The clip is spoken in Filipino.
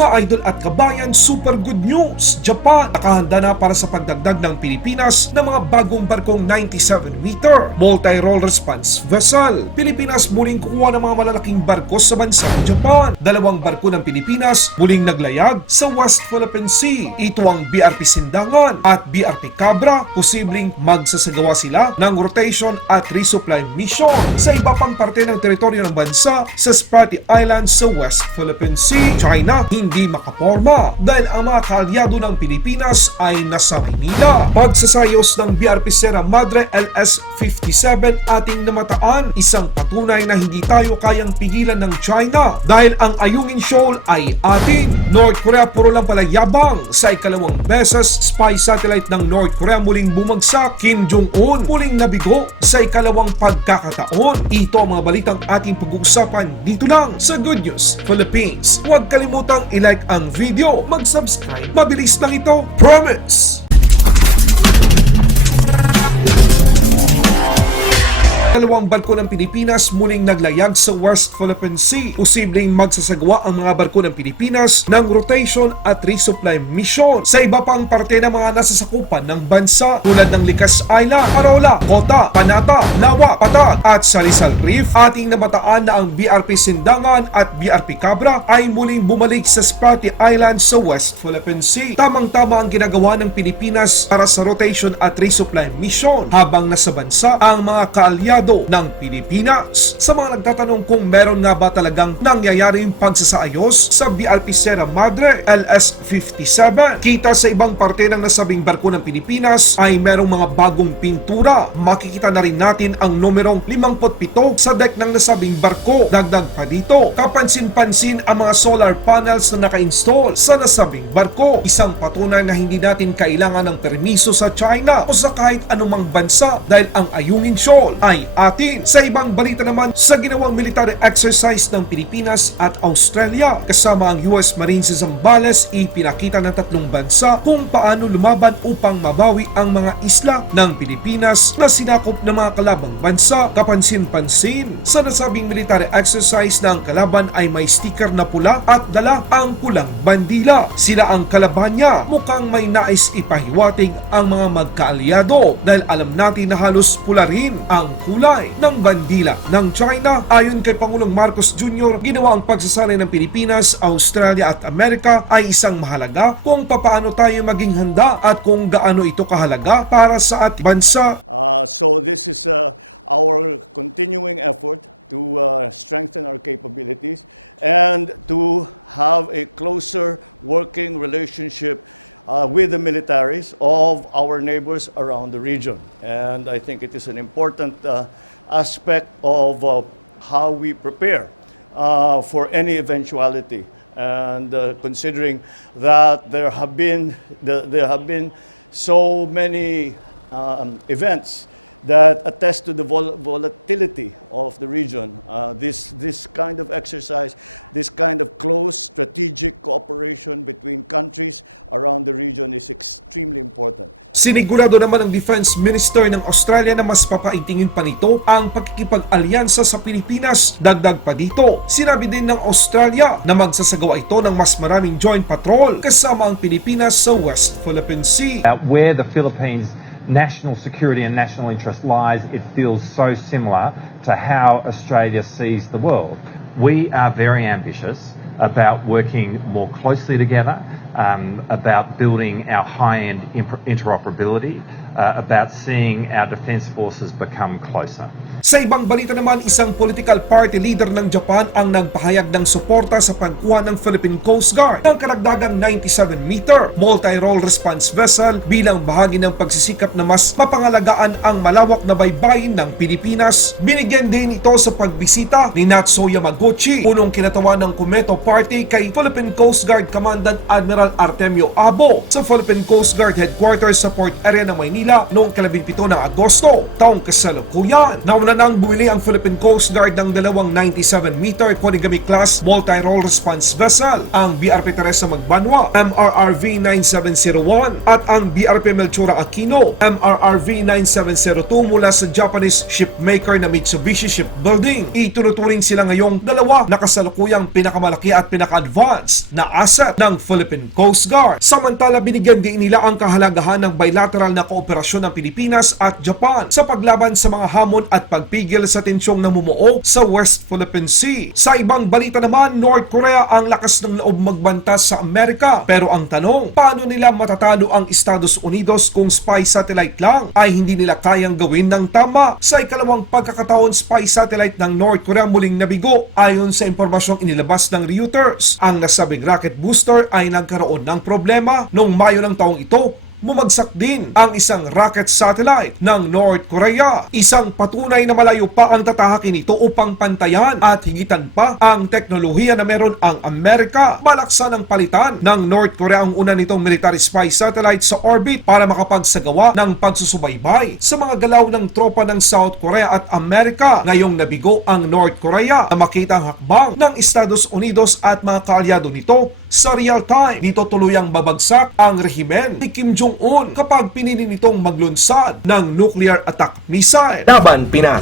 Mga idol at kabayan, super good news! Japan nakahanda na para sa pagdagdag ng Pilipinas ng mga bagong barkong 97-meter multi-role response vessel. Pilipinas muling kukuha ng mga malalaking barko sa bansa ng Japan. Dalawang barko ng Pilipinas muling naglayag sa West Philippine Sea. Ito ang BRP Sindangan at BRP CABRA. Posibleng magsasagawa sila ng rotation at resupply mission sa iba pang parte ng teritoryo ng bansa sa Spratly Islands sa West Philippine Sea. China hindi makaporma dahil ang mga kaalyado ng Pilipinas ay nasa Maynila. Pagsasayos ng BRP SIERRA MADRE LS-57 ating namataan, isang patunay na hindi tayo kayang pigilan ng China dahil ang Ayungin Shoal ay atin. North Korea puro lang pala yabang. Sa ikalawang beses, spy satellite ng North Korea muling bumagsak. Kim Jong-un muling nabigo sa ikalawang pagkakataon. Ito ang mga balitang ating pag-uusapan dito lang sa Good News Philippines. Huwag kalimutang i-like ang video, mag-subscribe. Mabilis lang ito, promise! Dalawang barko ng Pilipinas muling naglayag sa West Philippine Sea. Posibleng magsasagawa ang mga barko ng Pilipinas ng rotation at resupply mission sa iba pang parte ng mga nasasakupan ng bansa tulad ng Likas Island, Parola, Kota, Panata, Lawa, Patag at Sarisal Reef. Ating nabataan na ang BRP Sindangan at BRP CABRA ay muling bumalik sa Spratly Islands sa West Philippine Sea. Tamang-tama ang ginagawa ng Pilipinas para sa rotation at resupply mission habang nasa bansa ang mga kaalyado ng Pilipinas. Sa mga nagtatanong kung meron na ba talagang nangyayaring pagsasaayos sa BRP SIERRA MADRE LS-57, kita sa ibang parte ng nasabing barko ng Pilipinas ay merong mga bagong pintura. Makikita na rin natin ang numerong 57 sa deck ng nasabing barko. Dagdag pa dito, kapansin-pansin ang mga solar panels na naka-install sa nasabing barko. Isang patunay na hindi natin kailangan ng permiso sa China o sa kahit anumang bansa dahil ang Ayungin Shoal ay atin. Sa ibang balita naman, sa ginawang military exercise ng Pilipinas at Australia kasama ang US Marines sa Zambales, ipinakita ng tatlong bansa kung paano lumaban upang mabawi ang mga isla ng Pilipinas na sinakop ng mga kalabang bansa. Kapansin-pansin, sa nasabing military exercise na ang kalaban ay may sticker na pula at dala ang pulang bandila. Sila ang kalaban niya. Mukhang may nais ipahiwatig ang mga magkaalyado dahil alam natin na halos pula rin ang kulay ng bandila ng China. Ayon kay Pangulong Marcos Jr., ginawa ang pagsasanay ng Pilipinas, Australia at Amerika ay isang mahalaga kung paano tayo maging handa at kung gaano ito kahalaga para sa ating bansa. So this is our continuing effort to strengthen our capabilities and to have a closer working relationship with the militaries of our neighbors around the region. And I think it is an important aspect of how we prepare for any eventuality. And considering that there have been so many events that attest to the volatility of the region. This kind of exercise, this kind of close strategic cooperation between countries around the region is extremely important. Sinigurado naman ang Defense Minister ng Australia na mas papaitingin pa nito ang pagkikipag-alyansa sa Pilipinas. Dagdag pa dito, sinabi din ng Australia na magsasagawa ito ng mas maraming joint patrol kasama ang Pilipinas sa West Philippine Sea. Where the Philippines national security and national interest lies, it feels so similar to how Australia sees the world. We are very ambitious about working more closely together, about building our high-end interoperability, about seeing our defence forces become closer. Sa ibang balita naman, isang political party leader ng Japan ang nagpahayag ng suporta sa pagkuha ng Philippine Coast Guard ng karagdagang 97-meter multi-role response vessel bilang bahagi ng pagsisikap na mas mapangalagaan ang malawak na baybayin ng Pilipinas. Binigyan din ito sa pagbisita ni Natsuo Yamaguchi, punong kinatawan ng Kumeto Party kay Philippine Coast Guard Commandant Admiral Artemio Abo sa Philippine Coast Guard Headquarters sa Port Area ng Maynila noong 17 ng Agosto, taong kasalukuyan. Nauna nang bumili ang Philippine Coast Guard ng dalawang 97-meter Konigami class multi-role response vessel, ang BRP Teresa Magbanwa MRRV 9701 at ang BRP Melchora Aquino MRRV 9702 mula sa Japanese shipmaker na Mitsubishi Shipbuilding. Itunuturing sila ngayong dalawa na kasalukuyang pinakamalaki at pinaka-advanced na asset ng Philippine Coast Guard. Samantala, binigyan din nila ang kahalagahan ng bilateral na kooperasyon ng Pilipinas at Japan sa paglaban sa mga hamon at pagpigil sa tensyong namumuo sa West Philippine Sea. Sa ibang balita naman, North Korea ang lakas ng loob magbanta sa Amerika. Pero ang tanong, paano nila matatalo ang Estados Unidos kung spy satellite lang ay hindi nila kayang gawin ng tama? Sa ikalawang pagkakataon, spy satellite ng North Korea muling nabigo. Ayon sa impormasyong inilabas ng Reuters, ang nasabing rocket booster ay nagkaroon ng problema noong Mayo ng taong ito. Bumagsak din ang isang rocket satellite ng North Korea. Isang patunay na malayo pa ang tatahakin ito upang pantayan at higitan pa ang teknolohiya na meron ang Amerika. Balaksan ang palitan ng North Korea ang una nitong military spy satellite sa orbit para makapagsagawa ng pagsusubaybay sa mga galaw ng tropa ng South Korea at Amerika. Ngayong nabigo ang North Korea na makita ang hakbang ng Estados Unidos at mga kaalyado nito sa real time. Dito tuluyang babagsak ang rehimen ni Kim Jong-un kapag pinili nitong maglunsad ng nuclear attack missile. Laban Pinas.